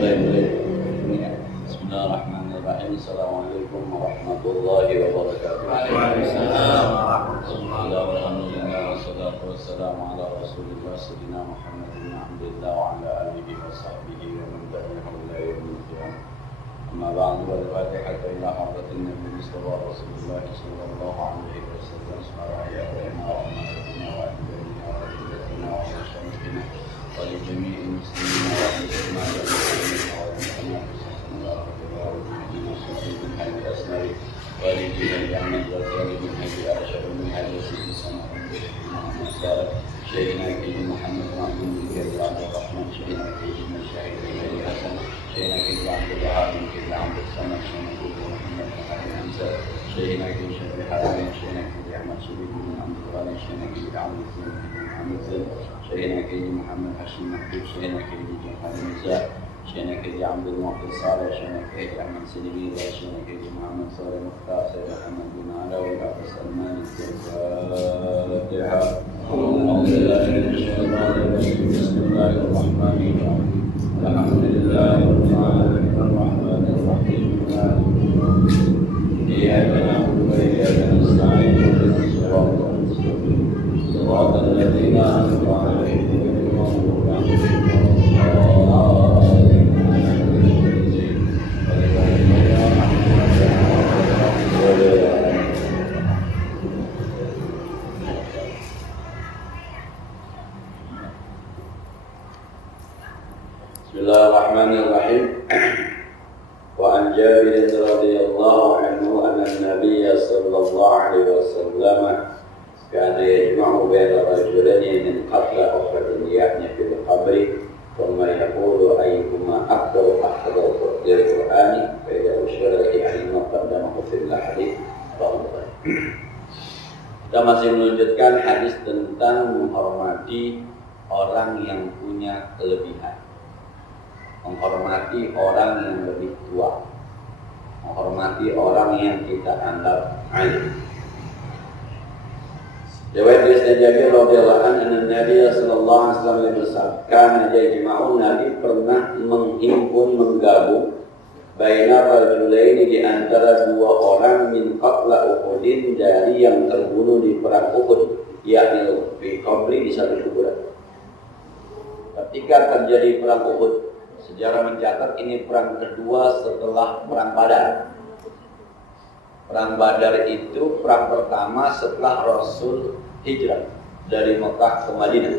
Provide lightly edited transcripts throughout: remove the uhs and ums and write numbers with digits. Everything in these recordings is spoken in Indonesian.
Bismillahirrahmanirrahim. Assalamualaikum warahmatullahi wabarakatuh. Waalaikumsalam warahmatullahi wabarakatuh. Alhamdulillah wassalatu wassalamu ala Rasulillah sayyidina Muhammad bin Abdullah wa ala alihi wa sahbihi wa man tabi'ahum ila yaumil qiyamah. Amma ba'du, wal fatihatu ila hadratin Nabi Mustafa Rasulullah sallallahu alaihi wasallam. Bismillahirrahmanirrahim. Wa ibadina wa ibadina wa masyayikina wa li jami'il muslimina wa muslimat من حيث الأسماء والدين أحمد والغالي من حيث أرشد من حيث سيد السماء محمد صالح شيخنا كيد محمد معلوم من كيد عبد الرحمن شيخنا كيد من شهيد كيد حسن شيخنا كيد عبد الوهاب من كيد عبد الصمد شيخنا كيد محمد محمد حمزة شيخنا كيد شرف حرمين شيخنا كيد أحمد شبيب من عبد الغني شيخنا كيد عبد الزين بن محمد زين شيخنا كيد محمد هاشم محمود شيخنا كيد جمال النساء شيخنا كيد عبد المعطي صالح شيخنا كيد أحمد سليمي شيخنا كيد محمد صالح مختار سيد محمد بن علاوي عبد السلمان الفاتحة. أعوذ بالله من الشيطان الرجيم. بسم الله الرحمن الرحيم. الحمد لله رب العالمين الرحمن الرحيم مالك يوم الدين إياك نعبد وإياك نستعين اهدنا الصراط المستقيم صراط الذين أنعمت عليهم غير المغضوب عليهم ولا الضالين. Bismillahirrahmanirrahim. Wa an Jabir radhiyallahu anhu anna an-nabiy sallallahu alaihi wasallam kana yajma'u baina rajulaini min qatla ukhratin ya'ni fil qabri thumma yaqulu ayyuhuma akthar ahdathu fil qur'ani fa idza ushira ila maqaddamahu fil hadith fa'ala. Kita masih melanjutkan hadis tentang menghormati orang yang punya kelebihan, menghormati orang yang lebih tua, menghormati orang yang kita anggap alim. Riwayat dari Jabir radhiyallahu anhu, Nabi sallallahu alaihi wasallam bersabda, "Jamaah Nabi pernah menghimpun, menggabung baina rajulaini di antara dua orang min qatla Uhudin, dari yang terbunuh di perang Uhud, yakni fi qabri, di satu kuburan." Ketika terjadi perang Uhud, sejarah mencatat ini perang kedua setelah perang Badar. Perang Badar itu perang pertama setelah Rasul hijrah dari Mekah ke Madinah.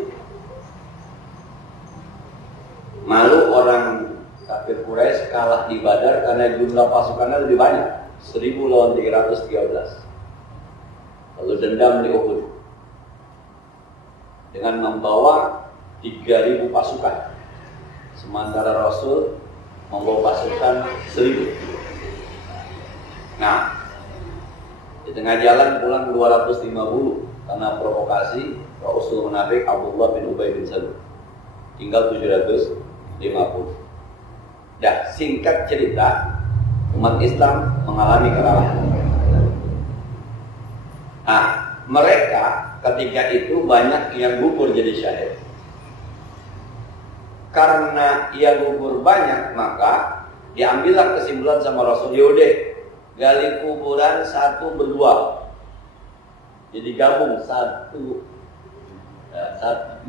Malu orang kafir Quraisy kalah di Badar karena jumlah pasukannya lebih banyak, 1000 lawan 313. Lalu dendam di Uhud dengan membawa 3000 pasukan. Sementara Rasul membawa pasukan 1000. Nah, di tengah jalan pulang 250 karena provokasi Rasul munafik Abdullah bin Ubay bin Salul. Tinggal 750. Dah, singkat cerita, umat Islam mengalami kekalahan. Nah, mereka ketika itu banyak yang gugur jadi syahid. Karena ia gugur banyak, maka diambillah kesimpulan sama Rasul, yaudah gali kuburan satu berdua, jadi gabung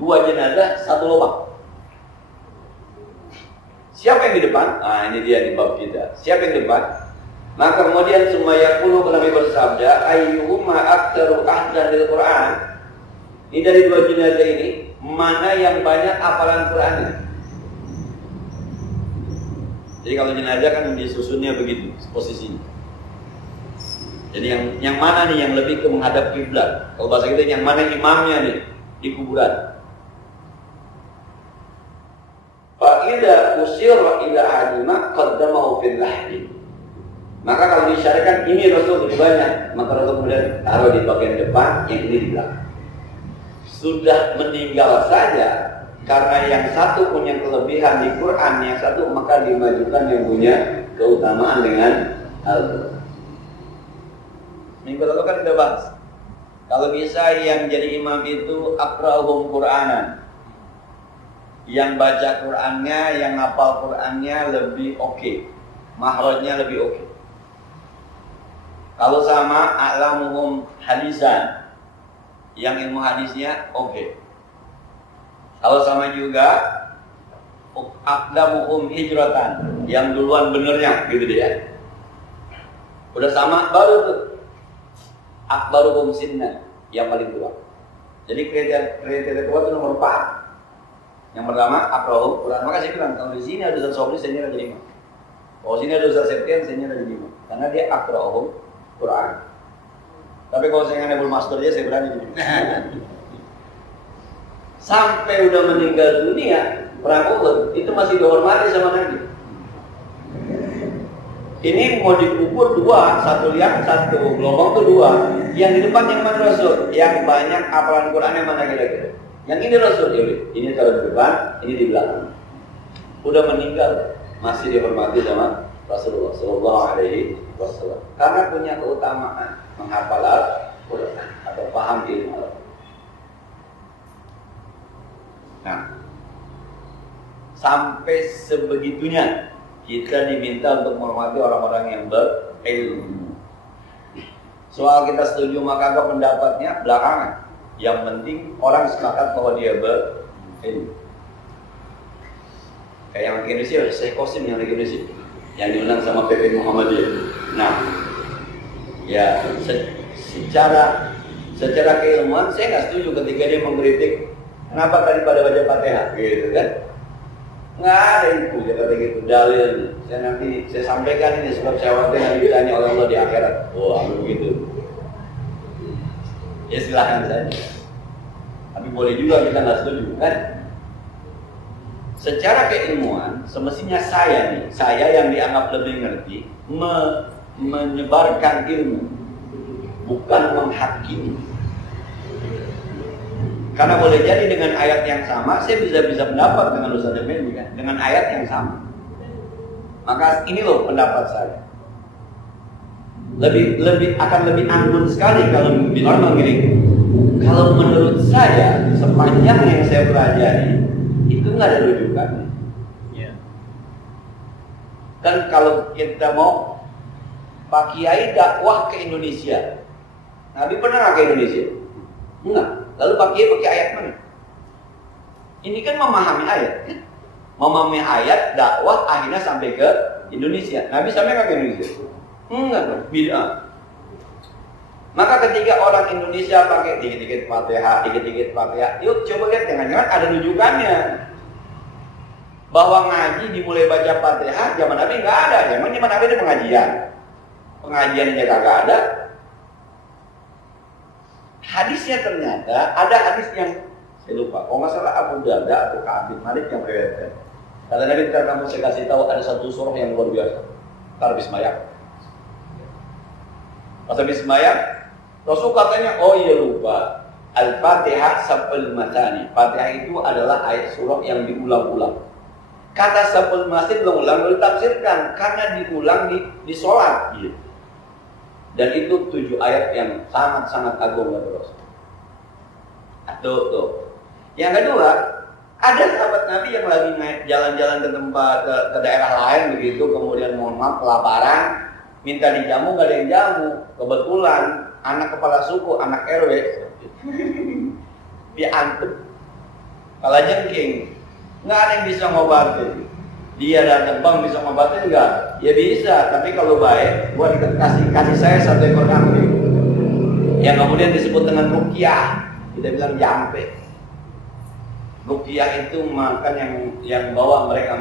dua jenazah satu lubang. Siapa yang di depan? Nah, ini dia di bab kita. Siapa yang di depan? Maka kemudian semuanya Nabi bersabda, ayyuhuma aktsaru ahdan lil Quran. Ini dari dua jenazah ini, mana yang banyak hafalan Qurannya? Jadi kalau jenazah kan disusunnya begitu posisinya. Jadi yang mana nih yang lebih ke menghadap kiblat? Kalau bahasa kita yang mana imamnya nih di kuburan? Fa idza usyira ila ahadima qaddamahu fil lahdi. Maka kalau disyariatkan ini Rasul lebih banyak, maka Rasul kemudian taruh di bagian depan, yang ini di belakang. Sudah meninggal saja, karena yang satu punya kelebihan di Quran, yang satu maka dimajukan yang punya keutamaan dengan Al-Quran. Minggu lalu kan kita bahas, kalau bisa yang jadi imam itu aqra'uhum Qur'anan, yang baca Qur'annya, yang ngapal Qur'annya lebih oke. Mahrajnya lebih oke. Kalau sama a'lamuhum hadisan, yang ilmu hadisnya oke. Kalau sama juga aqdamuhum hijratan, yang duluan benernya gitu deh ya. Udah sama baru tuh akbaruhum sinna, yang paling tua. Jadi kriteria tua itu nomor 4. Yang pertama aqra'uhum Quran. Maka saya bilang kalau di sini ada Ustaz Sobri, saya nyerah jadi imam. Kalau sini ada Ustaz Septian, saya nyerah jadi imam. Karena dia aqra'uhum Quran. Tapi kalau saya nganebul master dia, saya berani jadi imam. Sampai udah meninggal dunia, perang Uhud itu masih dihormati sama Nabi. Ini mau dikubur 2, satu liang, satu gelombang tuh 2. Yang di depan yang mana Rasul? Yang banyak hafalan Quran yang mana kira-kira? Yang ini Rasul, ini taruh di depan, ini di belakang. Udah meninggal, masih dihormati sama Rasulullah Sallallahu Alaihi Wasallam. Karena punya keutamaan menghafal Al-Quran atau paham ilmu Al-Quran. Nah, sampai sebegitunya kita diminta untuk menghormati orang-orang yang berilmu. Soal kita setuju maka ke pendapatnya belakangan. Yang penting orang sepakat bahwa dia berilmu. Kayak yang di Indonesia, Syekh Qasim yang di Indonesia, yang diundang sama PP Muhammadiyah. Nah, ya secara keilmuan saya nggak setuju ketika dia mengkritik kenapa tadi pada baca Fatihah, gitu kan? Nggak ada itu, dia kata gitu, dalilnya. Saya sampaikan ini sebab saya khawatir nanti ditanya oleh Allah di akhirat. Wah, begitu. Ya silahkan saja. Tapi boleh juga kita nggak setuju, kan? Secara keilmuan, semestinya saya yang dianggap lebih ngerti, menyebarkan ilmu, bukan menghakimi. Karena boleh jadi dengan ayat yang sama, saya bisa pendapat dengan Ustaz Effendi kan, dengan ayat yang sama. Maka ini loh pendapat saya. Akan lebih anggun sekali kalau orang begini. Kalau menurut saya, sepanjang yang saya pelajari, itu nggak ada rujukannya. Yeah. Dan kalau kita mau Pak Kiai dakwah ke Indonesia, Nabi pernah nggak ke Indonesia? Enggak. Lalu Pak Kiai pakai ayat mana? Ini kan memahami ayat, kan? Memahami ayat, dakwah akhirnya sampai ke Indonesia. Nabi sampai nggak ke Indonesia? Enggak, bid'ah. Maka ketika orang Indonesia pakai dikit-dikit Fatihah, yuk coba lihat, jangan-jangan ada rujukannya. Bahwa ngaji dimulai baca Fatihah zaman Nabi nggak ada. Zaman Nabi ada pengajian. Pengajiannya kagak ada. Hadisnya ternyata ada hadis yang saya lupa. Kalau nggak salah Abu Darda atau Ka'ab bin Malik yang meriwayatkan. Kata Nabi, ntar kamu saya kasih tahu ada satu surah yang luar biasa. Ntar habis sembahyang. Pas habis sembahyang, Rasul katanya, oh iya lupa. Al-Fatihah sab'ul matani. Fatihah itu adalah ayat surah yang diulang-ulang. Kata sab'ul masjid ulang-ulang ditafsirkan karena diulang di sholat. Iya. Dan itu 7 ayat yang sangat-sangat agung kata Rasul. Tuh. Yang kedua, ada sahabat Nabi yang lagi jalan-jalan ke tempat ke daerah lain begitu, kemudian mohon maaf kelaparan, minta dijamu, nggak ada yang jamu. Kebetulan anak kepala suku, anak RW, diantuk, kalah jengking, nggak ada yang bisa ngobatin. Dia datang, bang bisa ngobatin nggak? Ya bisa, tapi kalau baik, gua kasih saya 1 ekor kambing, yang kemudian disebut dengan ruqyah. Kita bilang jampe. Ruqyah itu makan yang bawa mereka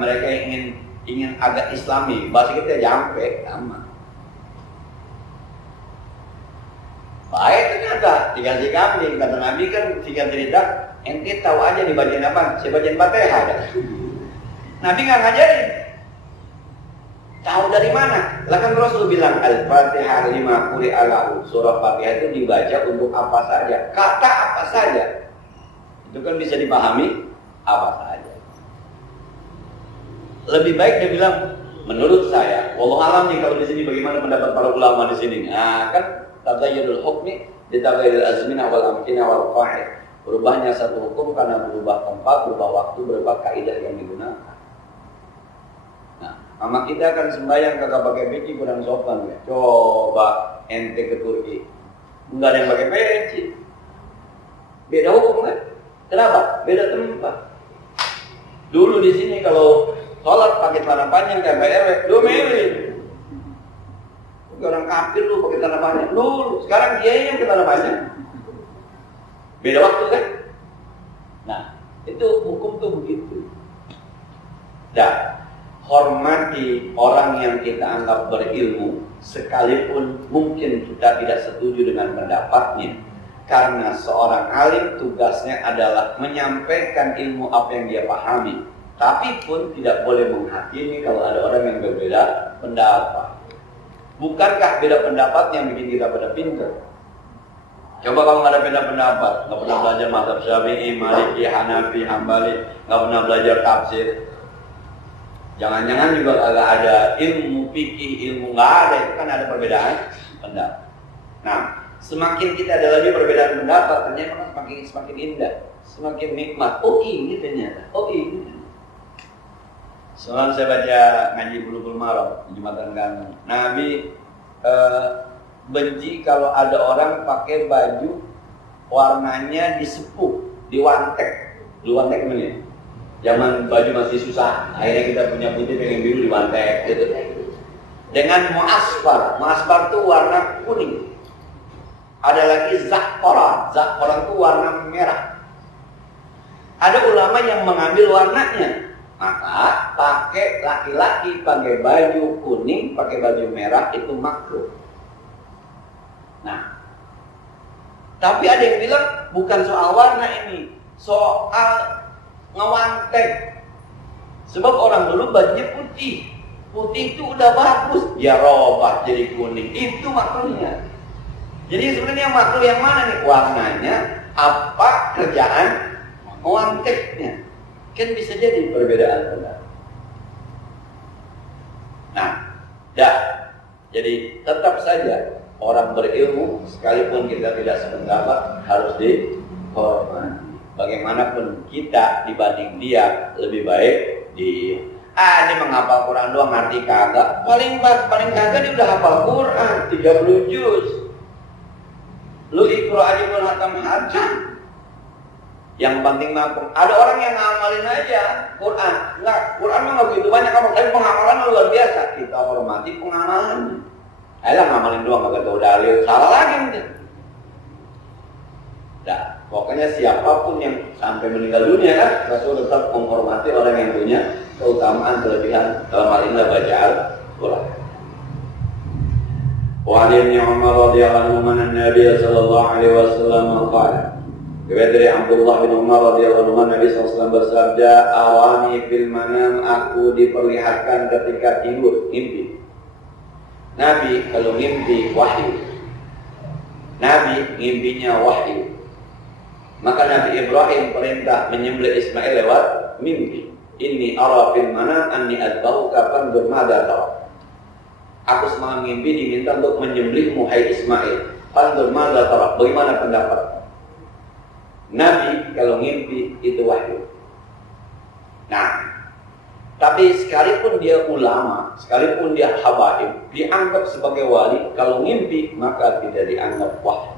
ingin agak Islami. Bahasa kita jampe, sama. Baik ternyata dikasih kambing. Kata Nabi kan singkat cerita, ente tahu aja di bagian apa? Saya bagian Fatihah. Nabi nggak ngajarin. Tahu dari mana? Lah kan Rasul bilang Al-Fatihah lima quri'a lahu. Surah Fatihah itu dibaca untuk apa saja, kata apa saja. Itu kan bisa dipahami apa saja. Lebih baik dia bilang, menurut saya, wallahu alam nih kalau di sini bagaimana pendapat para ulama di sini. Nah, kan taghayyurul hukmi bi taghayyuril azminah wal amkinah wal qa'id. Berubahnya satu hukum karena berubah tempat, berubah waktu, berubah kaidah yang digunakan. Nah, sama kita akan sembahyang kagak pakai peci kurang sopan ya. Coba ente ke Turki, nggak ada yang pakai peci. Beda hukum kan? Kenapa? Beda tempat. Dulu di sini kalau sholat pakai celana panjang kayak BRW, lu milih. Orang kafir lu pakai celana panjang. Dulu, sekarang dia yang pakai celana panjang. Beda waktu kan? Nah, itu hukum tuh begitu. Dan hormati orang yang kita anggap berilmu, sekalipun mungkin kita tidak setuju dengan pendapatnya. Karena seorang alim tugasnya adalah menyampaikan ilmu apa yang dia pahami. Tapi pun tidak boleh menghakimi kalau ada orang yang berbeda pendapat. Bukankah beda pendapat yang bikin kita pada pintar? Coba kalau nggak ada beda pendapat, nggak pernah belajar mazhab Syafi'i, Maliki, Hanafi, Hambali, nggak pernah belajar tafsir. Jangan-jangan juga agak ada ilmu fikih, ilmu nggak ada, itu kan ada perbedaan pendapat. Nah, semakin kita ada lagi perbedaan pendapat, ternyata semakin indah, semakin nikmat. Oh ini ternyata, oh ini. Semalam saya baca ngaji Bulughul Maram di Jumatan Gandum. Nabi benci kalau ada orang pakai baju warnanya disepuh, diwantek. Diwantek mana ya? Zaman baju masih susah, akhirnya kita punya putih pengen biru diwantek gitu. Dengan mu'asfar, mu'asfar itu warna kuning. Ada lagi zakkoran, zakkoran itu warna merah. Ada ulama yang mengambil warnanya, maka pakai laki-laki pakai baju kuning, pakai baju merah itu makruh. Nah, tapi ada yang bilang bukan soal warna ini, soal ngewantek. Sebab orang dulu bajunya putih, putih itu udah bagus, dia robah jadi kuning, itu makruhnya. Jadi sebenarnya yang makruh yang mana nih? Warnanya, apa kerjaan ngewanteknya? Kan bisa jadi perbedaan pendapat. Nah, jadi tetap saja orang berilmu, sekalipun kita tidak sependapat, harus dihormati. Bagaimanapun kita dibanding dia lebih baik di ini menghafal Quran doang ngerti kagak. Paling kagak dia udah hafal Quran 30 juz. Lu Iqra aja belum hatam. Yang penting mampu. Ada orang yang ngamalin aja Quran. Enggak, Quran mah enggak begitu banyak kamu, tapi pengamalan luar biasa. Kita hormati pengamalannya. Ayolah ngamalin doang kagak tahu dalil, salah lagi mungkin. Nah, pokoknya siapapun yang sampai meninggal dunia kan, Rasul tetap menghormati orang yang punya keutamaan kelebihan dalam hal ini baca Al-Quran. Wa Ibnu Umar radhiyallahu anhu Nabi sallallahu alaihi wasallam qala. Dari Abdullah bin Umar radhiyallahu anhu Nabi sallallahu alaihi wasallam bersabda, "Awani fil manam, aku diperlihatkan ketika tidur, mimpi." Nabi kalau mimpi wahyu. Nabi mimpinya wahyu. Maka Nabi Ibrahim perintah menyembelih Ismail lewat mimpi. Inni ara fil manam anni adbahuka fanzur madza tara. Aku semalam mimpi diminta untuk menyembelihmu hai Ismail. Fanzur madza tara. Bagaimana pendapat? Nabi kalau mimpi itu wahyu. Nah, tapi sekalipun dia ulama, sekalipun dia habaib, dianggap sebagai wali, kalau mimpi maka tidak dianggap wahyu.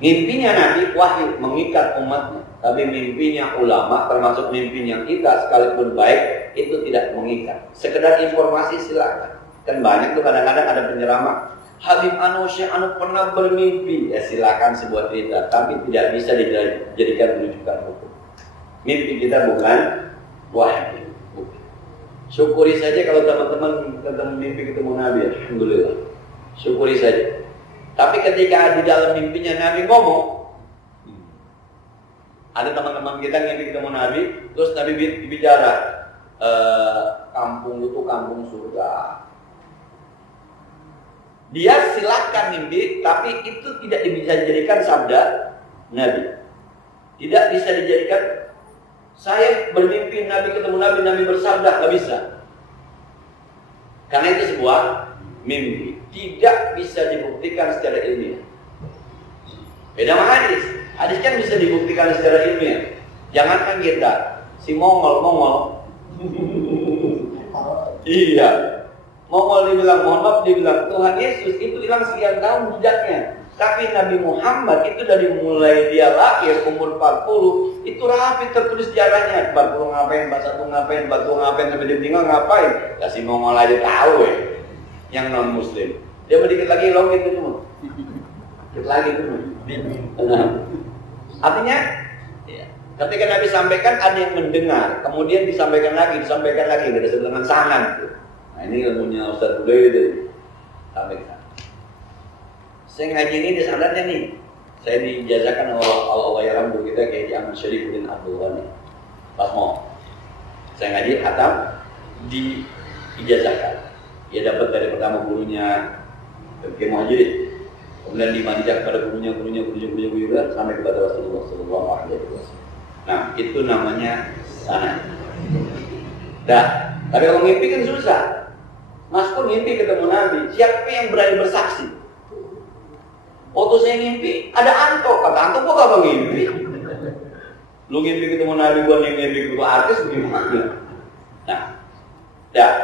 Mimpinya Nabi wahyu mengikat umatnya, tapi mimpinya ulama, termasuk mimpinya kita, sekalipun baik, itu tidak mengikat. Sekedar informasi silakan. Kan banyak tuh kadang-kadang ada penceramah, Habib Syekh pernah bermimpi, ya silakan sebuah cerita, tapi tidak bisa dijadikan rujukan hukum. Mimpi kita bukan wahyu. Syukuri saja kalau teman-teman ketemu mimpi ketemu Nabi, alhamdulillah. Syukuri saja. Tapi ketika di dalam mimpinya Nabi ngomong, ada teman-teman kita mimpi ketemu Nabi, terus Nabi bicara, kampung itu kampung surga. Dia silakan mimpi, tapi itu tidak bisa dijadikan sabda Nabi. Tidak bisa dijadikan, saya bermimpi Nabi ketemu Nabi, Nabi bersabda, nggak bisa. Karena itu sebuah mimpi, tidak bisa dibuktikan secara ilmiah. Beda sama hadis. Hadis kan bisa dibuktikan secara ilmiah. Jangankan kita, si Mongol. Iya. Mongol dibilang mohon maaf, dibilang Tuhan Yesus itu hilang sekian tahun jejaknya. Tapi Nabi Muhammad itu dari mulai dia lahir umur 40 itu rapi tertulis sejarahnya. 40 ngapain, 41 ngapain, 40 ngapain, sampai dia meninggal ngapain. Ya si Mongol aja tahu ya. Yang non muslim. Dia sedikit lagi login itu semua. Sedikit lagi itu. Nah. Artinya ya, ketika Nabi sampaikan ada yang mendengar, kemudian disampaikan lagi, tidak ada dengan sangan. Nah ini ilmunya Ustaz Bule itu. Sampaikan. Saya ngaji ini di sanadnya nih. Saya dijazakan oleh Allah ya Rabbu kita kayak di Ahmad Syarifuddin Abdul Ghani. Pas mau saya ngaji hatam di ijazahkan. Dia dapat dari pertama gurunya Kiai Muhajirin. Kemudian dimanjak pada gurunya sampai kepada Rasulullah sallallahu alaihi wasallam. Nah, itu namanya sanad. Dah, tapi kalau mimpi kan susah. Mas pun mimpi ketemu Nabi, siapa yang berani bersaksi? Waktu saya ngimpi, ada Anto. Kata Anto, kok gak ngimpi? Lu ngimpi ketemu Nabi, gua ngimpi ketemu artis, gimana? Nah, dah.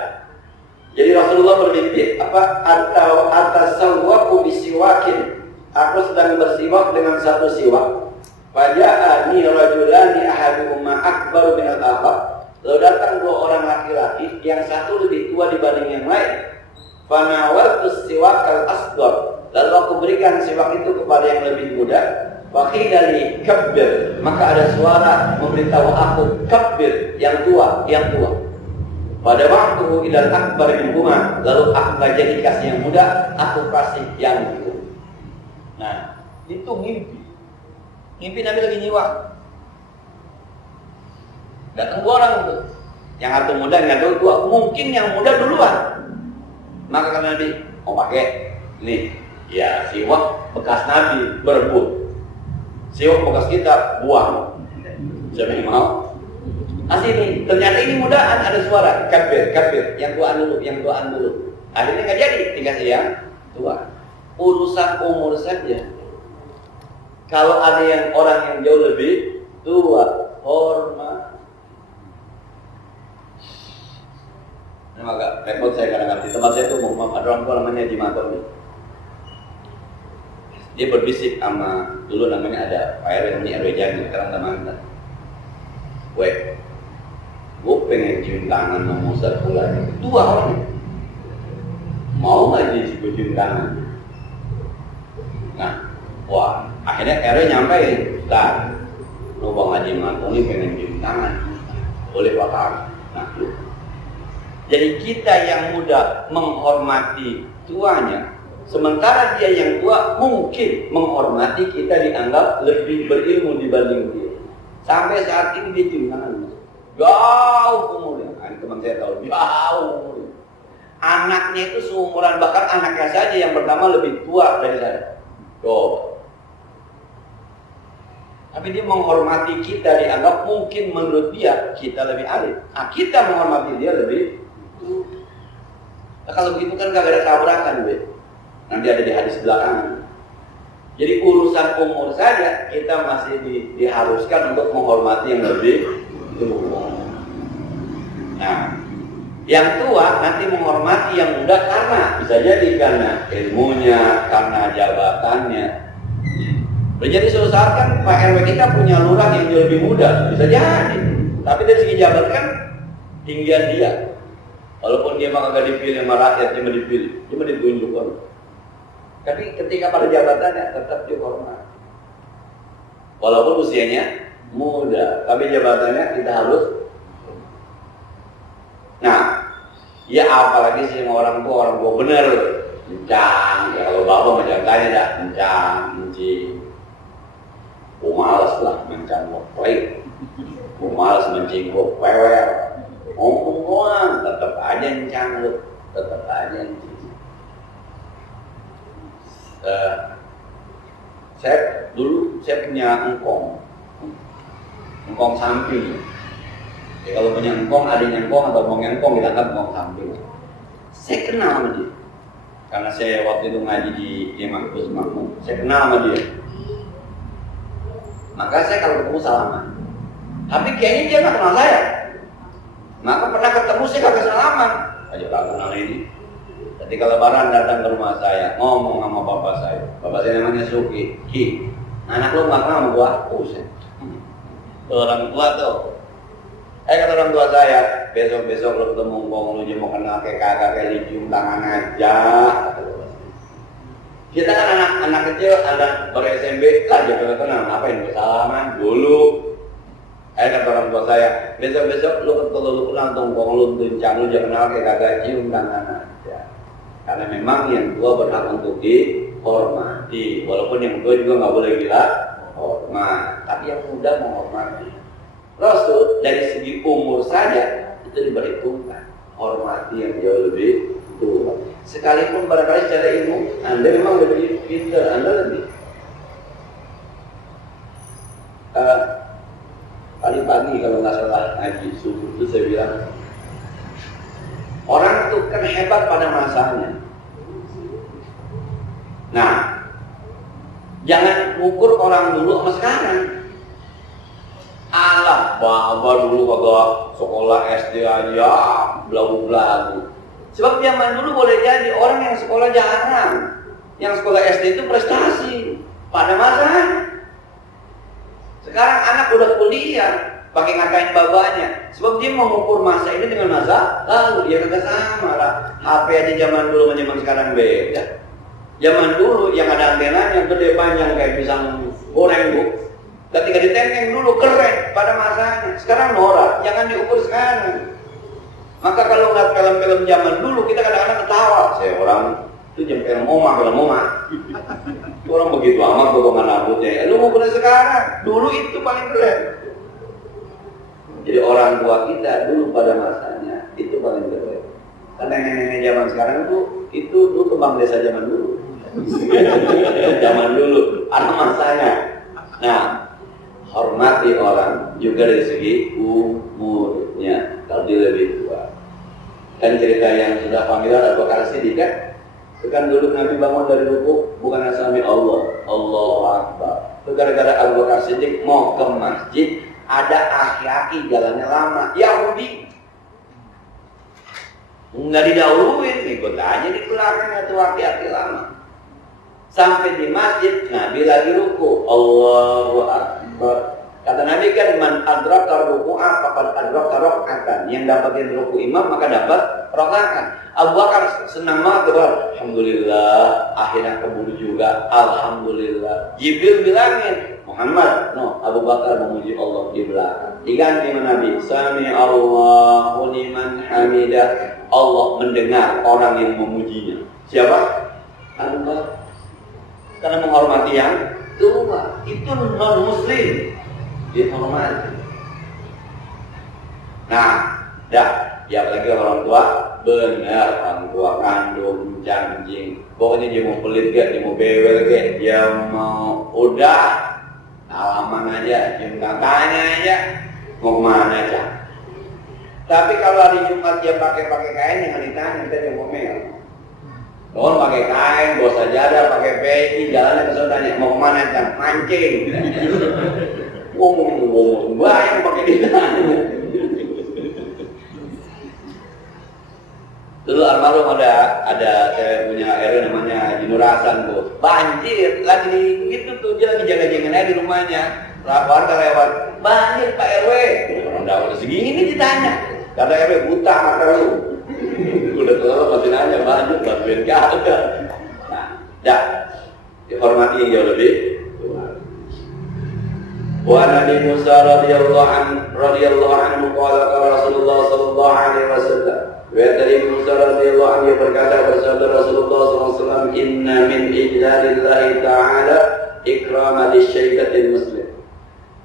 Jadi Rasulullah bermimpi, atau atas sawwaku bisiwakin. Aku sedang bersiwak dengan satu siwak. Faja'ani rajulani ahaduhuma akbaru minal akhar. Lalu datang dua orang laki-laki, yang satu lebih tua dibanding yang lain. Fanawaltus siwakal asghar. Lalu aku berikan siwak itu kepada yang lebih muda. Fakhidali kabbir. Maka ada suara memberitahu aku kabbir, yang tua. Pada waktu idal akbar minhuma, lalu aku gak jadi kasih yang muda, aku kasih yang tua. Nah, itu mimpi. Mimpi Nabi lagi nyiwak. Datang dua orang tuh. Yang satu muda, yang satu tua. Mungkin yang muda duluan. Maka kata Nabi, mau pakai nih. Ya, siwak bekas Nabi berebut. Siwak bekas kita buang. Siapa yang mau? Asini, ternyata ini mudaan, ada suara kabir, yang tuaan dulu. Akhirnya nggak jadi, dikasih yang tua. Urusan umur saja. Kalau ada yang orang yang jauh lebih tua, hormat. Ini agak repot saya kadang-kadang di tempat saya tuh ada orang tua namanya Jimator nih. Dia berbisik sama dulu namanya ada Pak RW namanya RW Jani, sekarang teman-teman. Gue pengen cium tangan sama Ustaz Fulan. Tua orangnya. Mau nggak jadi cium tangan? Nah, wah, akhirnya RW nyampe, Ustaz, lu Bang Haji Mantoni pengen cium tangan. Boleh bakar. Nah, lu. Jadi kita yang muda menghormati tuanya, sementara dia yang tua mungkin menghormati kita dianggap lebih berilmu dibanding dia. Sampai saat ini dia cium tangan. Jauh umurnya, ini teman saya tahu, jauh umurnya. Anaknya itu seumuran, bahkan anaknya saja yang pertama lebih tua dari saya. Coba. Tapi dia menghormati kita, dianggap mungkin menurut dia kita lebih alim. Nah, kita menghormati dia lebih. Nah, kalau begitu kan gak ada tabrakan, nanti ada di hadis belakangan. Jadi urusan umur saja kita masih diharuskan untuk menghormati yang lebih. Nah, yang tua nanti menghormati yang muda karena bisa jadi karena ilmunya, karena jabatannya. Jadi suatu saat kan Pak RW kita punya lurah yang jauh lebih muda, bisa jadi. Tapi dari segi jabatan kan tinggian dia. Walaupun dia mah agak dipilih sama rakyat, dia mah ditunjuk orang. Tapi ketika pada jabatannya tetap dihormat. Walaupun usianya muda, tapi jabatannya kita harus. Nah, ya apalagi sih orang tua bener, kencang. Ya kalau bapak macam tanya dah, kencang, kencing. Gue malas lah mencang play, gue malas mencing gue pewel. Ngomong doang, tetap aja kencang lu, tetap aja kencing. Saya punya engkong samping. Ya, kalau punya engkong, adiknya engkong atau ngomongnya engkong kita anggap engkong samping. Saya kenal sama dia, karena saya waktu itu ngaji di Imam Gus Makmum. Saya kenal sama dia. maka saya kalau ketemu salaman. Tapi kayaknya dia nggak kenal saya. Maka pernah ketemu saya kagak salaman. Aja kagak kenal ini. Ketika lebaran datang ke rumah saya, ngomong sama bapak saya. Bapak saya namanya Suki. Ki, anak lu nggak kenal sama gua? Buset. Orang tua tuh. Kata orang tua saya, besok-besok lu ketemu ngomong lu mau kenal kayak kagak kayak dicium tangan aja. Kita kan anak kecil, anak baru SMP, aja kagak kenal, ngapain bersalaman dulu. Kata orang tua saya, besok-besok lu kenal tongkong lu tuncang lu jangan kenal kayak kagak cium tangan aja. Karena memang yang tua berhak untuk dihormati, walaupun yang tua juga nggak boleh bilang hormat, tapi yang muda menghormati. Rasul dari segi umur saja itu diperhitungkan, hormati yang jauh lebih tua. Sekalipun barangkali secara ilmu Anda memang lebih pintar, Anda lebih. Tadi pagi kalau nggak salah ngaji subuh itu saya bilang, orang itu kan hebat pada masanya. Nah, jangan ukur orang dulu sama sekarang. Alah, bapak dulu kagak sekolah SD aja, belagu-belagu. Sebab zaman dulu boleh jadi orang yang sekolah jarang, yang sekolah SD itu prestasi pada masanya. Sekarang anak udah kuliah, pakai ngatain bapaknya. Sebab dia mengukur masa ini dengan masa lalu. Ya kagak sama lah. HP aja zaman dulu sama zaman sekarang beda. Zaman dulu yang ada antenanya gede panjang kayak pisang goreng bu. Ketika ditenteng dulu keren pada masanya. Sekarang norak, jangan diukur sekarang. Maka kalau ngeliat film-film zaman dulu kita kadang-kadang ketawa. Saya orang itu jam film oma. Orang begitu amat potongan rambutnya. Lu mau kena sekarang, dulu itu paling keren. Jadi orang tua kita dulu pada masanya itu paling keren. Karena nenek-nenek zaman sekarang itu dulu kembang desa zaman dulu. Zaman dulu, ada masanya. Nah, hormati orang juga dari segi umurnya. Kalau dia lebih tua. Kan cerita yang sudah familiar Abu Bakar Siddiq kan? Itu kan dulu Nabi bangun dari ruku bukan asal Allah, Allahu Akbar. Itu gara-gara Abu Bakar Siddiq mau ke masjid, ada aki-aki jalannya lama, Yahudi. Nggak didahuluin, ikut aja di belakang itu aki-aki lama. Sampai di masjid, Nabi lagi ruku, Allahu Akbar. Kata Nabi kan, man adraka ruku'ah faqad adraka rak'atan. Yang dapatin ruku imam maka dapat rakaat. Abu Bakar senang banget, alhamdulillah, akhirnya keburu juga, alhamdulillah. Jibril bilangin, Muhammad, Abu Bakar memuji Allah di belakang. Diganti sama Nabi, sami Allahu liman hamidah. Allah mendengar orang yang memujinya. Siapa? Abu Bakar. Karena menghormati yang tua, itu non-muslim. Dihormati. Nah, ya apalagi orang tua, benar orang tua kandung, janjing. Pokoknya dia mau pelit gak, dia mau bewel gak, dia mau udah alaman aja, cium kakaknya aja, mau kemana aja. Tapi kalau hari Jumat dia pakai kain, yang ditanya kita dia mau mel. Kalau pakai kain, bawa sajadah, pakai peci, jalannya ke sana tanya mau kemana aja, mancing. Ngomong bayang pakai ditanya. Dulu almarhum ada saya punya RW namanya Jinur Hasan tuh. Banjir lagi gitu tuh, dia lagi jaga-jagain aja di rumahnya. Warga lewat, banjir Pak RW. Orang dapat segini ditanya. Kata RW buta mata lu. Udah tua masih nanya banjir bantuin kagak. Nah, dihormati yang jauh lebih. Wa Nabi Musa radhiyallahu anhu qala Rasulullah sallallahu alaihi wasallam. Wa dari Musa radhiyallahu anhu berkata bersabda Rasulullah sallallahu alaihi wasallam, "Inna min ijlalillahi ta'ala ikrama lisyaibatil muslim."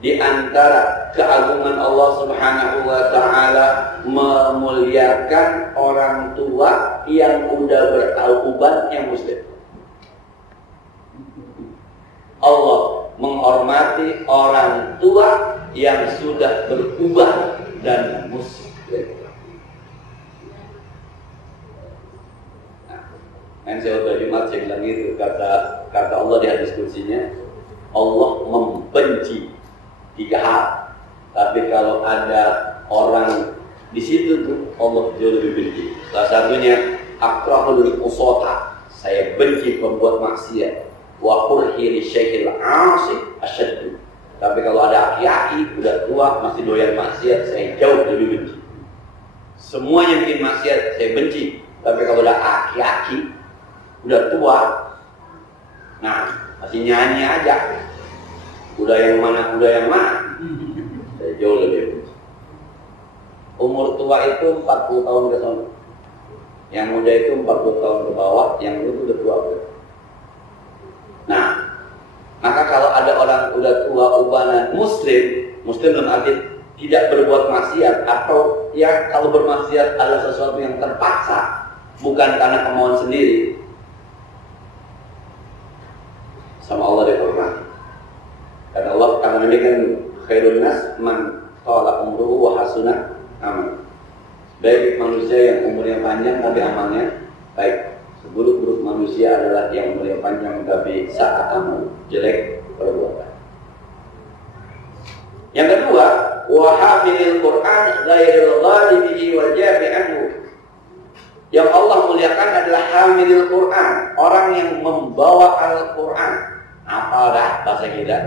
Di antara keagungan Allah Subhanahu wa taala memuliakan orang tua yang sudah bertaubat yang muslim. Allah menghormati orang tua yang sudah berubah dan muslim. Nah, saya udah Jumat saya bilang gitu, kata Allah di hadis kursinya, Allah membenci 3 hal. Tapi kalau ada orang di situ tuh, Allah jauh lebih benci. Salah satunya akrahul usota, saya benci pembuat maksiat. Wa qurhi li syekhil 'asi asyaddu. Tapi kalau ada aki-aki udah tua masih doyan maksiat, saya jauh lebih benci. Semua yang bikin maksiat saya benci. Tapi kalau ada aki-aki udah tua, nah masih nyanyi aja, udah yang mana, saya jauh lebih benci. Umur tua itu 40 tahun ke sana, yang muda itu 40 tahun ke bawah, yang itu udah tua. Nah, maka kalau ada orang udah tua ubanan muslim dalam arti tidak berbuat maksiat, atau ya kalau bermaksiat adalah sesuatu yang terpaksa, bukan karena kemauan sendiri, sama Allah dihormati. Kata Allah, karena ini kan khairun nas man tala umruhu wa hasuna amal. Baik manusia yang umurnya panjang tapi amalnya baik. Seburuk-buruk manusia adalah yang umurnya panjang tapi saat amal jelek perbuatan. Yang kedua, wa hamilil Qur'an ghairil ghalibihi wal jami'anhu. Yang Allah muliakan adalah hamilil Qur'an, orang yang membawa Al-Qur'an. Hafal dah bahasa kita.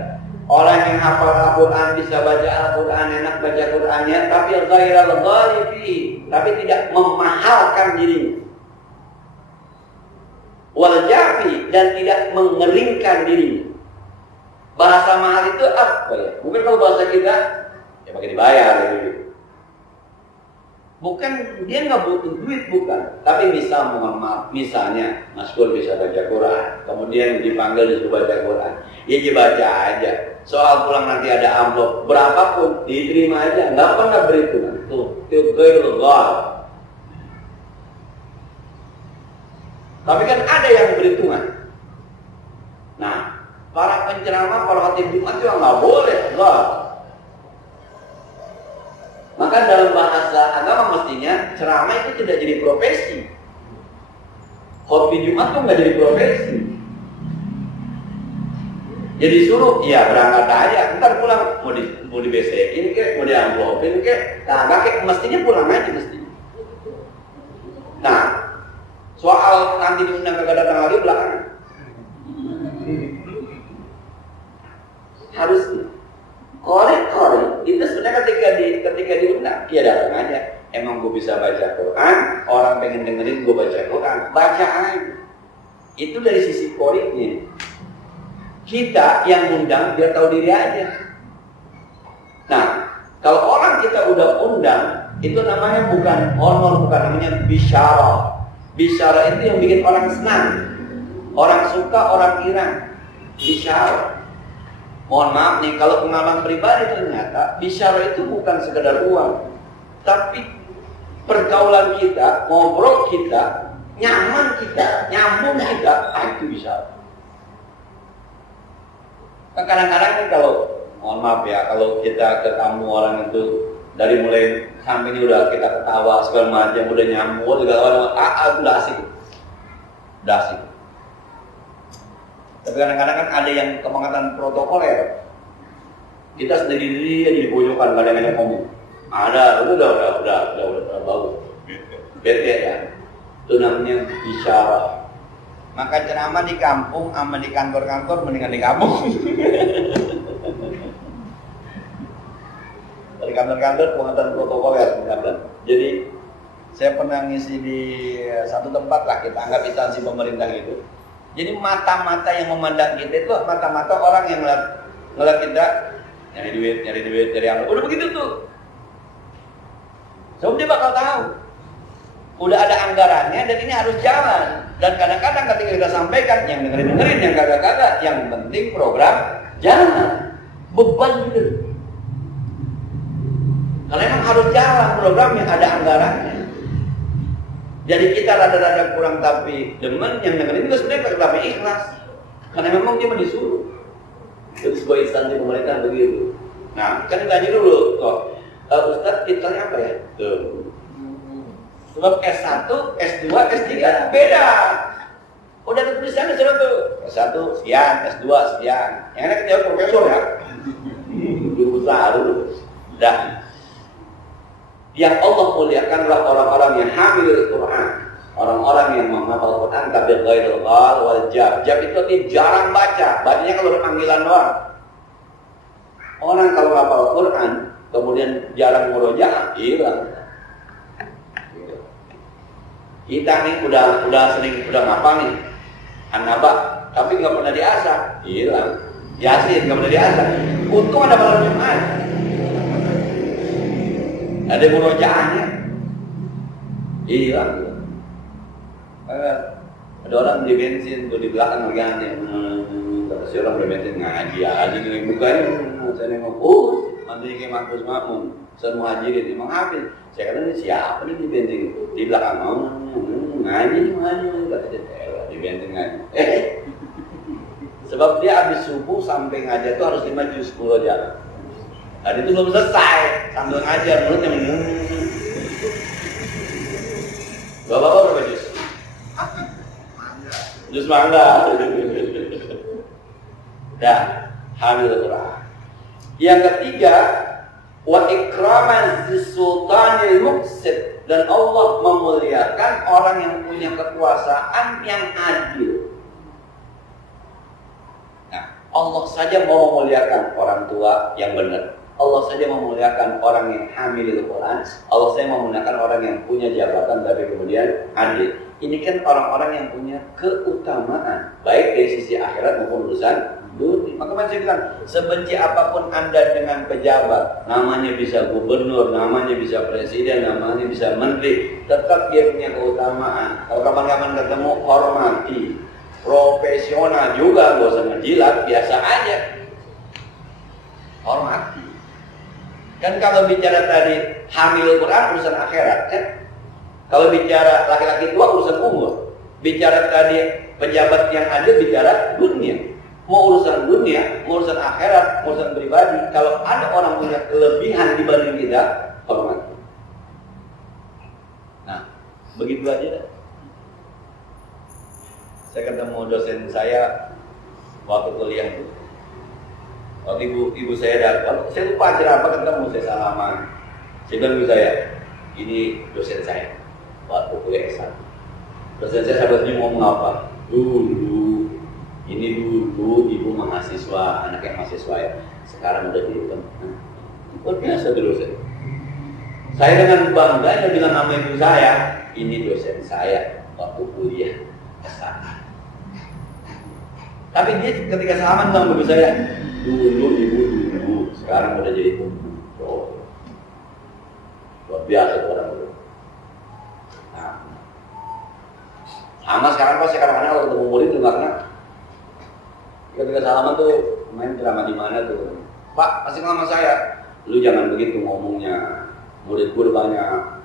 Orang yang hafal Al-Qur'an, bisa baca Al-Qur'an, enak baca Qur'annya, tapi ghairil ghalibihi, tapi tidak memahalkan dirinya. Wal jafi, dan tidak mengeringkan dirinya. Bahasa mahal itu apa ya? Mungkin kalau bahasa kita ya pakai dibayar gitu. Bukan, dia nggak butuh duit, bukan. Tapi misal, mohon maaf, misalnya Mas Pur bisa baca Quran, kemudian dipanggil disuruh baca Quran, ya dibaca aja. Soal pulang nanti ada amplop berapapun diterima aja, nggak pernah berhitungan. Tuh ghairullah. Tapi kan ada yang berhitungan. Nah, para penceramah, para khatib Jumat juga nggak boleh, Allah. Maka dalam bahasa agama mestinya ceramah itu tidak jadi profesi. Khotbah Jumat tuh nggak jadi profesi. Jadi suruh, ya berangkat aja. Ntar pulang mau dibesekin kek, mau diamplopin kek, kagak kek, mestinya pulang aja mestinya. Nah, soal nanti diundang kagak datang lagi belakangan. Harusnya korek itu sebenarnya ketika diundang, ya datang aja. Emang gue bisa baca Quran, orang pengen dengerin gue baca Quran, baca aja. Itu dari sisi koreknya. Kita yang undang biar tahu diri aja. Nah, kalau orang kita udah undang, itu namanya bukan honor, bukan namanya bisyarah. Bisyarah itu yang bikin orang senang, orang suka, orang ira. Bisyarah. Mohon maaf nih, kalau pengalaman pribadi ternyata bisyarah itu bukan sekedar uang, tapi pergaulan kita, ngobrol kita, nyaman kita, nyambung kita, itu bisyarah. Kadang-kadang nih kalau, mohon maaf ya, kalau kita ketemu orang itu dari mulai sampai ini udah kita ketawa segala macam, udah nyambung, segala macam, udah asik. Tapi kadang-kadang kan ada yang kepangkatan protokoler. Kita sendiri-sendiri aja di pojokan, gak ada yang ngomong. Ada, udah bagus. Bete ya. Itu namanya bisyarah. Maka ceramah di kampung sama di kantor-kantor mendingan di kampung. Dari kantor-kantor pengetahuan protokoler. Jadi saya pernah ngisi di satu tempat lah, kita anggap instansi pemerintah gitu. Jadi mata-mata yang memandang kita itu mata-mata orang yang ngeliat kita nyari duit, dari amplop. Udah begitu tuh. So dia bakal tahu. Udah ada anggarannya dan ini harus jalan. Dan kadang-kadang ketika kita sampaikan, yang dengerin, yang kagak-kagak, yang penting program jalan. Beban gitu. Kalau emang harus jalan programnya, ada anggarannya. Jadi kita rada-rada kurang tapi demen, yang dengerin itu sebenarnya tapi ikhlas. Karena memang dia disuruh. Itu sebuah instansi pemerintah begitu. Nah, kan ditanya dulu kok, Ustadz titelnya apa ya? Tuh. Sebab S1, S2, S3 beda. Udah ada tulisannya sudah tuh. S1 sekian, S2 sekian. Yang ada kejauh profesor ya. berusaha dulu. Dan yang Allah muliakanlah orang-orang yang hamil Quran, orang-orang yang menghafal Quran tapi ghairul ghal wal jab. Jab itu dia jarang baca, bacanya kalau ada panggilan doang. Orang kalau hafal Quran kemudian jarang murojaah, hilang. Kita nih udah sering ngapal nih An-Naba, tapi nggak pernah diasah, hilang. Yasin nggak pernah diasah. Untung ada malam Jumat. Ada murojaahnya, hilang. Ada orang di bensin tuh di belakang bagiannya, kata si orang di bensin ngaji aja nih bukanya, saya nengok, mantunya kayak Markus Makmun, Ustaz Muhajirin, emang Hafiz. Saya kata ini siapa nih di bensin di belakang, ngaji, kata dia, di bensin ngaji. Sebab dia habis subuh sampai ngaji itu harus 5 juz murojaah. Dan itu belum selesai, sambil ngajar mulutnya Bapak-bapak berapa juz? Juz mangga. Dah, hamil Quran. Yang ketiga, wa ikraman sultanil muqsid, dan Allah memuliakan orang yang punya kekuasaan yang adil. Nah, Allah saja mau memuliakan orang tua yang benar. Allah saja memuliakan orang yang hamil Quran. Allah saja memuliakan orang yang punya jabatan tapi kemudian adil. Ini kan orang-orang yang punya keutamaan, baik dari sisi akhirat maupun urusan dunia. Maka saya bilang, sebenci apapun Anda dengan pejabat, namanya bisa gubernur, namanya bisa presiden, namanya bisa menteri, tetap dia punya keutamaan. Kalau kapan-kapan ketemu, hormati. Profesional juga, gak usah menjilat, biasa aja. Hormati. Kan kalau bicara tadi hamil Quran urusan akhirat kan? Kalau bicara laki-laki tua urusan umur. Bicara tadi pejabat yang adil bicara dunia. Mau urusan dunia, mau urusan akhirat, mau urusan pribadi. Kalau ada orang punya kelebihan dibanding kita, hormati. Nah, begitu aja. Saya ketemu dosen saya waktu kuliah itu. Waktu ibu saya datang, saya lupa acara apa, ketemu saya salaman. Saya bilang ibu saya, ini dosen saya waktu kuliah S1. Dosen saya sahabatnya ngomong apa? Dulu ibu mahasiswa, anaknya mahasiswa ya. Sekarang udah jadi teman. Luar biasa tuh dosen. Saya dengan bangga bilang sama ibu saya, ini dosen saya waktu kuliah S1. Tapi dia ketika salaman sama ibu saya, dulu ibu, sekarang udah jadi teman. Oh, luar biasa tuh orang itu. Nah, sama sekarang pas sekarang kalau ketemu murid tuh karena ketika salaman tuh main drama di mana tuh, Pak, masih sama saya. Lu jangan begitu ngomongnya, murid gue banyak.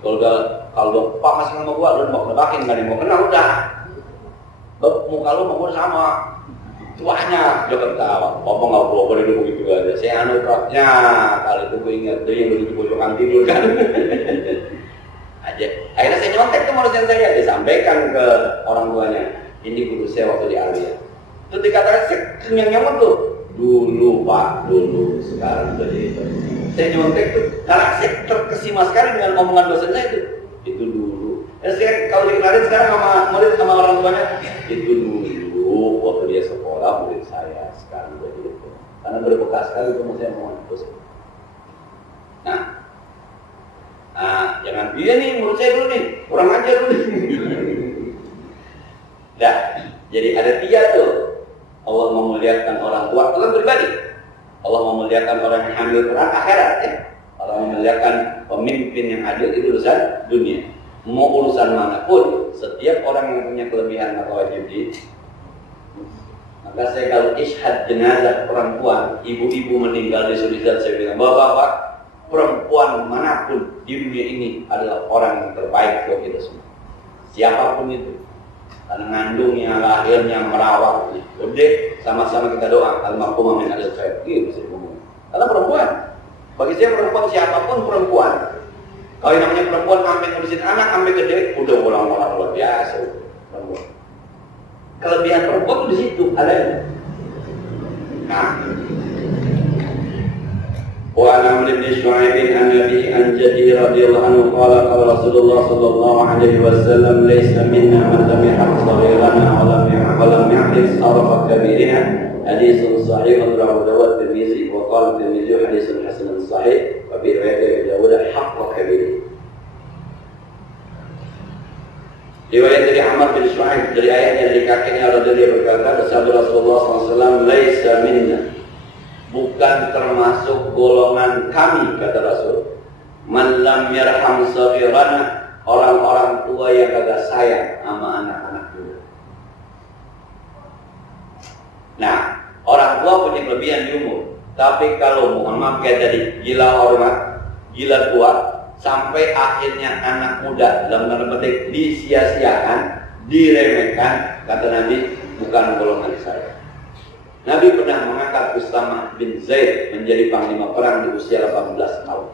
Kalau Pak masih sama gua, lu nebak-nebakin nggak ada yang mau kenal udah. Muka lu mau sama. Tuanya dia ketawa, Bapak nggak boleh dulu begitu aja. Saya anukapnya kali itu gue ingat dia yang dulu di pojokan tidur kan. Aja. Akhirnya saya nyontek tuh dosen saya, disampaikan ke orang tuanya. Ini guru saya waktu di Alia. Terus dikatakan saya nyamuk tuh. Dulu Pak, dulu sekarang udah jadi. Saya nyontek tuh karena saya terkesima sekali dengan omongan dosen saya itu. Itu dulu. Dan saya kalau dikenalin sekarang sama murid sama orang tuanya, itu dulu. Waktu dia sekolah murid saya, sekarang udah jadi itu. Karena berbekas sekali itu saya mau terus. Nah, jangan dia nih menurut saya dulu nih kurang ajar dulu. Dah, jadi ada 3 tuh. Allah memuliakan orang tua dalam pribadi. Allah memuliakan orang yang hamil Quran akhirat ya. Allah memuliakan pemimpin yang adil itu urusan dunia. Mau urusan manapun, setiap orang yang punya kelebihan maka wajib di. Maka saya kalau ishad jenazah perempuan, ibu-ibu meninggal di Surizat, saya bilang, bapak-bapak, perempuan manapun di dunia ini adalah orang yang terbaik buat kita semua. Siapapun itu. Karena ngandungnya, lahirnya, merawatnya. Udah, sama-sama kita doa. Al-Maqumah min al-Khair. Gitu saya ngomong. Karena perempuan. Bagi saya perempuan, siapapun perempuan. Kalau yang namanya perempuan sampai ngurusin anak, sampai gede, udah ulang-ulang luar biasa. Perempuan. Kelebihan perempuan itu di situ adanya. Nah, وعن عمرو بن شعيب عن أبيه عن جده رضي الله عنه قال قال رسول الله صلى الله عليه وسلم ليس منا من لم يحق صغيرنا ولم يحرص عرف كبيرنا حديث صحيح رواه داود الترمذي وقال الترمذي حديث حسن صحيح وفي رواية أبي داود حق كبيره. Riwayat dari Amr bin Shu'aib dari ayahnya dari kakeknya dia berkata, bersabda Rasulullah SAW, laisa minna, bukan termasuk golongan kami, kata Rasul, man lam yarham saghirana, orang-orang tua yang kagak sayang sama anak-anak muda. Nah, orang tua punya kelebihan di umur, tapi kalau mohon maaf kayak tadi, gila hormat, gila tua, sampai akhirnya anak muda dalam tanda petik disia-siakan, diremehkan, kata Nabi, bukan golongan saya. Nabi pernah mengangkat Usama bin Zaid menjadi panglima perang di usia 18 tahun.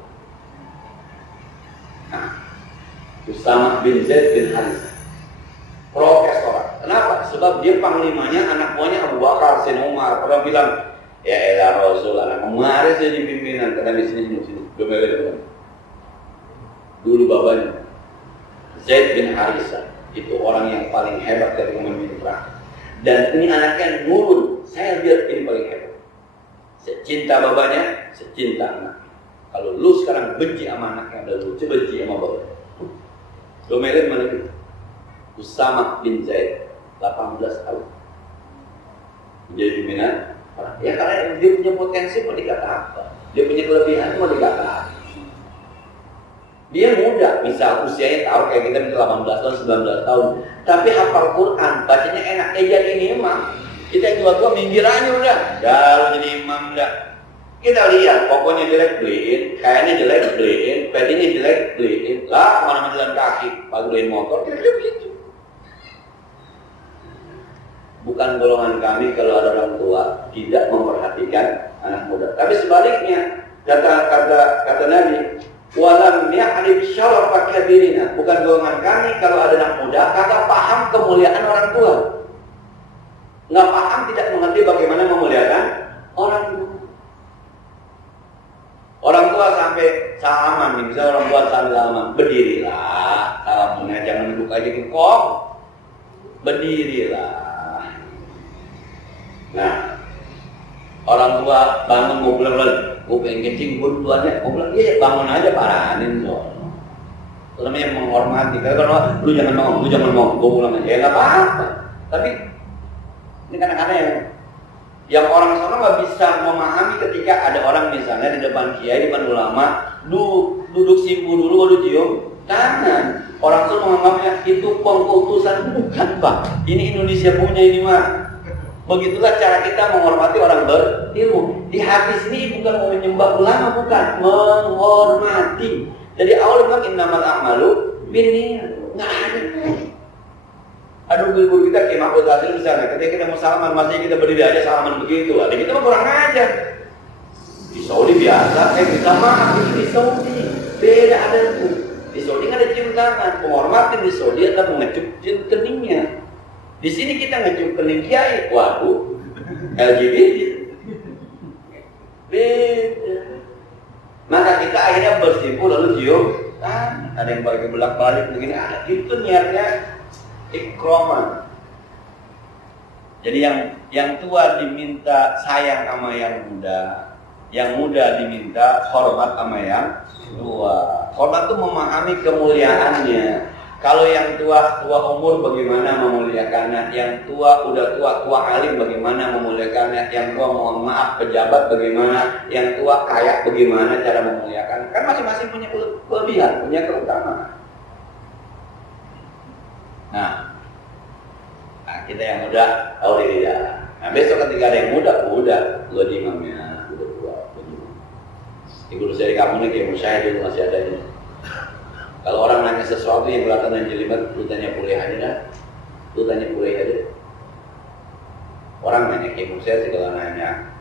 Nah, Usama bin Zaid bin Harith, protes orang. Kenapa? Sebab dia panglimanya, anak buahnya Abu Bakar, Sayyidina Umar. Pernah bilang, ya elah Rasul, anak kemarin jadi pimpinan, karena di sini, domelin. Dulu bapaknya Zaid bin Harithah itu orang yang paling hebat ketika memimpin perang. Dan ini anaknya nurun, saya lihat ini paling hebat. Secinta bapaknya, secinta anak. Kalau lu sekarang benci sama anaknya, dan lu benci sama bapaknya. Domelin mana itu? Usama bin Zaid, 18 tahun. Menjadi pimpinan perang. Ya karena dia punya potensi, mau dikata apa? Dia punya kelebihan, mau dikata apa? Dia muda, misal usianya tahu kayak kita misal 18 tahun, 19 tahun, tapi hafal Quran, bacanya enak. Jadi ini imam, kita yang tua-tua minggir aja udah, lu jadi imam dah. Kita lihat, pokoknya jelek beliin, kayaknya jelek beliin, petinya jelek beliin, lah mana jalan kaki, paguin motor, kira-kira begitu. Bukan golongan kami kalau ada orang tua tidak memperhatikan anak muda, tapi sebaliknya kata Nabi, walam ya'rif syarafa kabirina, bukan golongan kami kalau ada anak muda kagak paham kemuliaan orang tua, nggak paham, tidak mengerti bagaimana memuliakan orang tua. Orang tua sampai salaman nih, misalnya orang tua sampai salaman, berdirilah, salamannya jangan duduk aja kok, berdirilah. Nah, orang tua bangun mau pulang lagi, gue pengen kencing, gue duluannya, gue bilang, iya bangun aja, paranin soalnya. Itu namanya menghormati. Kalau lu jangan bangun, gue pulang aja, ya nggak apa-apa. Tapi ini kadang-kadang yang orang sana nggak bisa memahami ketika ada orang misalnya di depan kiai, di depan ulama, duduk simpu dulu, baru cium tangan. Orang sana menganggapnya itu pengkultusan, bukan Pak. Ini Indonesia punya ini mah. Begitulah cara kita menghormati orang berilmu. Di hadis ini bukan mau menyembah ulama, bukan, menghormati. Dari awal bilang innamal a'malu binniyat. Enggak ada. Aduh, guru kita kayak Mahfud Hasil misalnya, ketika kita mau salaman, masih kita berdiri aja salaman begitu. Ada kita mah kurang ajar. Di Saudi biasa, kita maaf di Saudi beda ada tuh. Di Saudi nggak ada cium tangan. Penghormatan di Saudi adalah mengecup keningnya. Di sini kita ngecup kening kiai, waduh, LGBT. Beda. Maka kita akhirnya bersimpuh lalu cium, ada yang pakai belak-balik begini, itu niatnya ikroman. Jadi yang tua diminta sayang sama yang muda diminta hormat sama yang tua. Hormat itu memahami kemuliaannya. Kalau yang tua umur bagaimana memuliakannya, yang tua alim bagaimana memuliakannya, yang tua mohon maaf pejabat bagaimana, yang tua kaya bagaimana cara memuliakan. Kan masing-masing punya kelebihan, punya keutamaan. Nah, kita yang muda tahu diri dah. Nah, besok ketika ada yang muda, lu di imamnya, udah tua, guru saya di kampung ini kayak saya dulu masih ada ini. Kalau orang nanya sesuatu yang kelihatan jelimet, lu tanya kuliah aja dah. Orang nanya kayak saya segala nanya,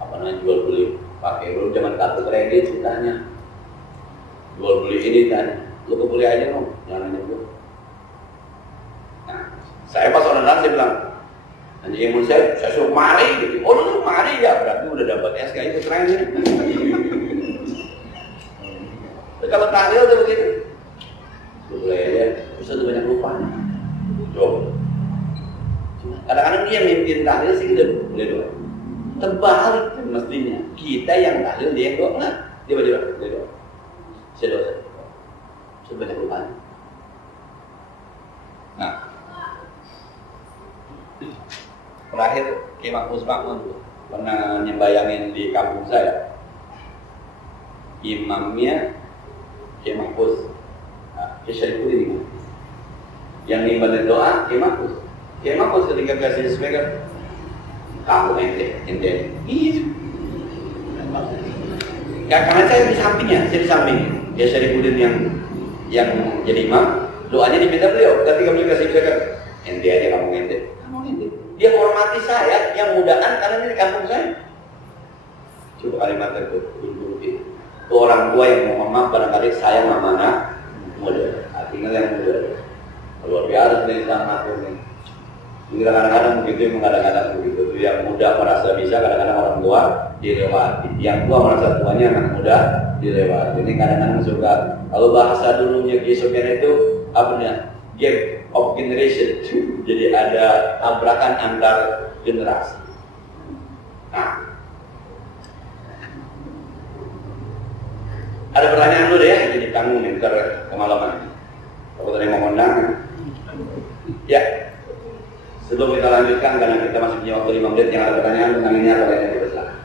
apa namanya jual beli pakai dulu zaman kartu kredit ditanya, jual beli ini ditanya, lu ke kuliah aja dong, jangan nanya gue. Nah, saya pas orang saya bilang, nanti yang saya suruh mari gitu. Oh lu suruh mari ya, berarti udah dapat SK itu keren. Kalau tahlil tuh begitu. Boleh ya, bisa tuh banyak lupanya. Coba. Kadang-kadang dia mimpin tahlil sih kita boleh doa. Terbalik mestinya. Kita yang tahlil, dia yang doa. Nah, dia doa. Saya doa. Saya banyak lupanya. Nah, terakhir Kiai Mahfuz Makmun pernah nyembayangin di kampung saya. Imamnya Kiai Mahfuz, Kiai Syarifuddin, yang nimbalin doa Kiai Mahfuz. Kiai Mahfuz ketika kasih speaker, kamu ente, iya. Karena saya di sampingnya, Kiai Syarifuddin yang jadi imam, doanya diminta beliau. Ketika beliau kasih speaker, ente aja kamu ente. Dia hormati saya yang mudaan karena ini di kampung saya. Coba kalimat itu orang tua yang mohon maaf barangkali saya mana muda, artinya yang muda. Luar biasa dari sama ini. Kadang-kadang begitu, kadang-kadang begitu. Yang muda merasa bisa, kadang-kadang orang tua dilewati. Yang tua merasa tuanya anak muda dilewati. Ini kadang-kadang suka. Kalau bahasa dulunya Kisopian itu apa namanya? Gap of generation. Jadi ada tabrakan antar generasi. Nah, ada pertanyaan dulu deh ya, jadi tanggung nih ntar kemalaman. Kalau tadi mau ngundang, ya. Sebelum kita lanjutkan, karena kita masih punya waktu 5 menit, yang ada pertanyaan tentang ini atau lainnya kita silakan.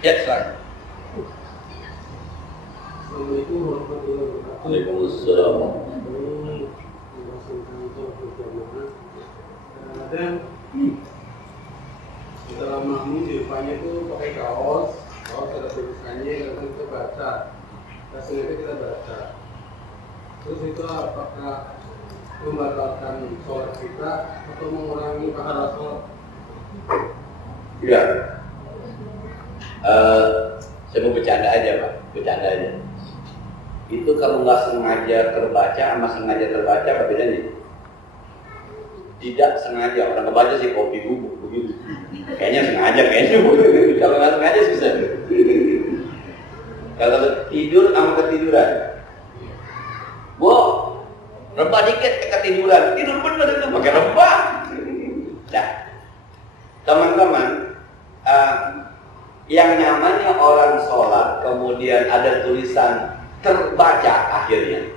Ya, silakan. Assalamualaikum warahmatullahi wabarakatuh. Waalaikumsalam. Dan dalam makmum depannya itu pakai kaos ada tulisannya, lalu kita baca. Hasilnya kita baca. Terus itu apakah membatalkan sholat kita atau mengurangi pahala sholat? Ya. Saya mau bercanda aja Pak, bercanda aja. Itu kalau nggak sengaja terbaca sama sengaja terbaca apa bedanya? Tidak sengaja, orang kebaca sih kopi bubuk begitu. Kayaknya sengaja, kalau nggak sengaja susah. Kalau tidur sama ketiduran, rebah dikit ketiduran, tidur bener itu pakai rebah. Nah, teman-teman, yang nyamannya orang sholat kemudian ada tulisan terbaca akhirnya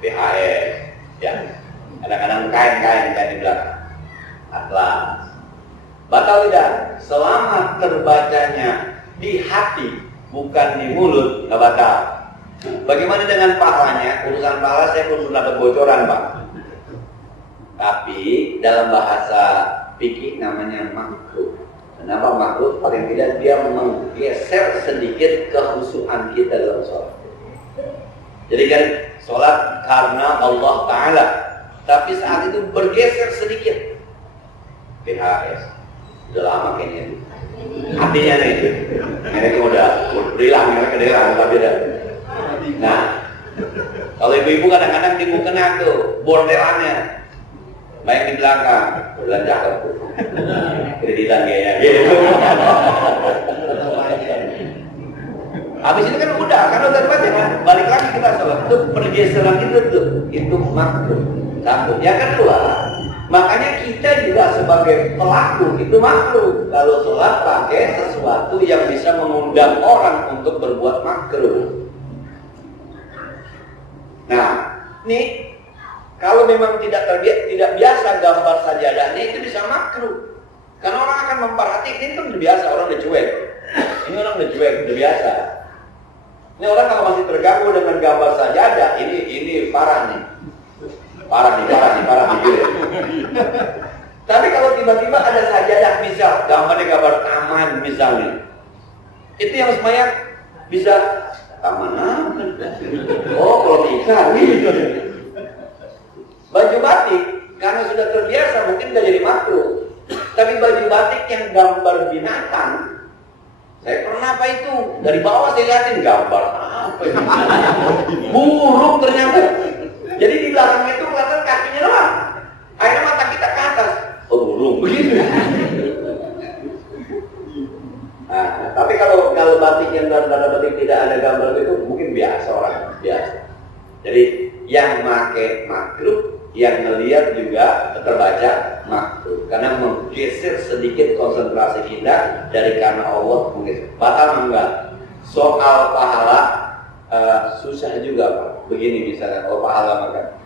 PHS, ya kadang-kadang kain di belakang atlas. Batal tidak? Selama terbacanya di hati bukan di mulut, nggak batal. Bagaimana dengan pahalanya? Urusan pahala saya belum dapat bocoran Pak. Tapi dalam bahasa fikih namanya makruh. Kenapa makruh? Paling tidak dia menggeser sedikit kekhusyuan kita dalam sholat. Jadi kan sholat karena Allah Ta'ala, tapi saat itu bergeser sedikit. PHS udah lama kayaknya. Hatinya nih, mereka udah hilang, tapi udah. Nah, kalau ibu-ibu kadang-kadang bingung kena tuh bordelannya, baik di belakang, bulan cakep, kreditan kayaknya. Gitu. Habis itu kan udah, karena udah baca kan, balik lagi kita sholat. Itu pergeseran itu makruh. Satu, yang kedua, makanya kita juga sebagai pelaku itu makruh kalau sholat pakai sesuatu yang bisa mengundang orang untuk berbuat makruh. Nah, nih kalau memang tidak biasa gambar sajadahnya itu bisa makruh. Karena orang akan memperhatikan, ini kan udah biasa, orang udah cuek. Ini orang udah cuek, udah biasa. Ini orang kalau masih terganggu dengan gambar sajadah, ini parah nih. Parah nih. Tapi kalau tiba-tiba ada sajadah, misal gambarnya gambar taman misalnya, itu yang semuanya bisa taman apa? Oh, kalau ikan gitu. Baju batik karena sudah terbiasa mungkin nggak jadi makruh. Tapi baju batik yang gambar binatang, saya pernah apa itu dari bawah saya lihatin gambar apa? Burung ternyata. Jadi di belakang itu kelihatan kakinya doang. Akhirnya mata kita ke atas. Oh, burung begitu. Nah, tapi kalau batik yang tanda batik tidak ada gambar itu mungkin biasa orang biasa. Jadi yang make makruh, yang ngelihat juga terbaca makruh, karena menggeser sedikit konsentrasi kita dari karena Allah mungkin. Batal enggak? Soal pahala susah juga Pak. Begini misalnya, kalau pahala makan,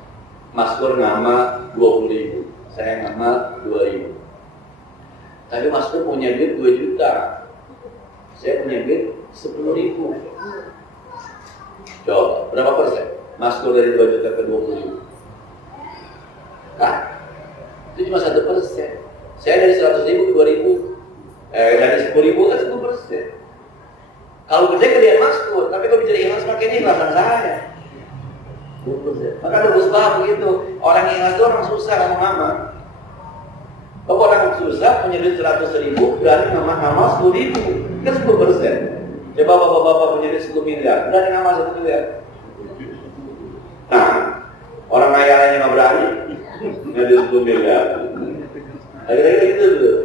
Mas Pur ngamal 20.000, saya ngamal 2.000. Tapi Mas Pur punya duit 2 juta. Saya punya duit 10.000. Coba, berapa persen? Masuk dari 2 juta ke 20.000. Kan? Itu cuma 1%. Saya dari 100.000 ke 2.000. Dari 10.000 kan 10%. Kalau kerja kalian masuk, tapi kalau bicara ikhlas pakai ini ikhlasan saya. 20%. Maka ada musbah begitu. Orang ikhlas itu orang susah kalau ngamal. Kalau orang susah punya duit 100.000, berani ngamal 10.000, kan 10%. Coba bapak-bapak punya duit 10 miliar, berani ngamal 1 miliar. Nah, orang kaya lainnya nggak berani, punya duit 10 miliar. Akhirnya gitu tuh.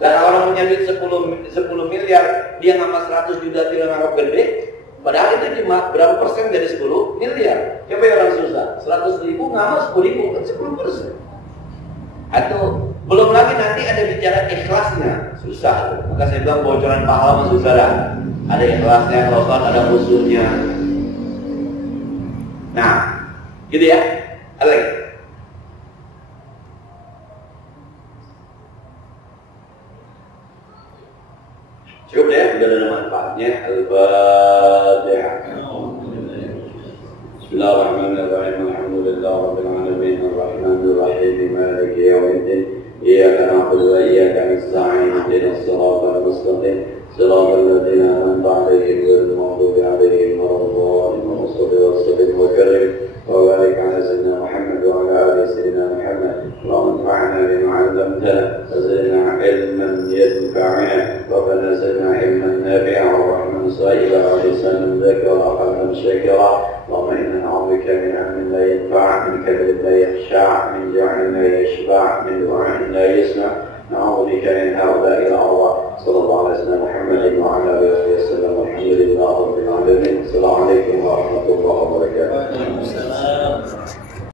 Dan orang punya duit 10 miliar, dia ngamal 100 juta tidak nganggap gede. Padahal itu cuma berapa persen dari 10 miliar. Coba orang susah, 100.000 ngamal 10.000, kan 10%. Atau belum lagi nanti ada bicara ikhlasnya, susah. Maka saya bilang bocoran pahala masuk saudara. Ada ikhlasnya, kalau ada musuhnya. Nah, gitu ya. Ada lagi? Cukup deh, udah ada manfaatnya. Al-Fatihah. Bismillahirrahmanirrahim. Alhamdulillahirabbil alamin arrahmanir rahim maliki yaumiddin. Iyyaka na'budu wa iyyaka nasta'in ihdinas siratal mustaqim siratal ladzina an'amta 'alaihim ghairil maghdubi 'alaihim waladdallin. Shalli wa sallim wa barik 'ala sayyidina Muhammad wa 'ala ali sayyidina Muhammad. Allahumma anfa'na bima 'allamtana wa zidna 'ilman yanfa'una wa zidna 'ilman nafi'an wa rahmatan sayyiban wa lisanan dhakira wa qalban shakira. اللهم إنا نعوذ بك من علم لا ينفع، من كلب لا يخشع، من جوع لا يشبع، من دعاء لا يسمع. نعوذ بك من هؤلاء الأعضاء. صلى الله على سيدنا محمد وعلى آله وسلم. والحمد لله رب العالمين. السلام عليكم ورحمة الله وبركاته.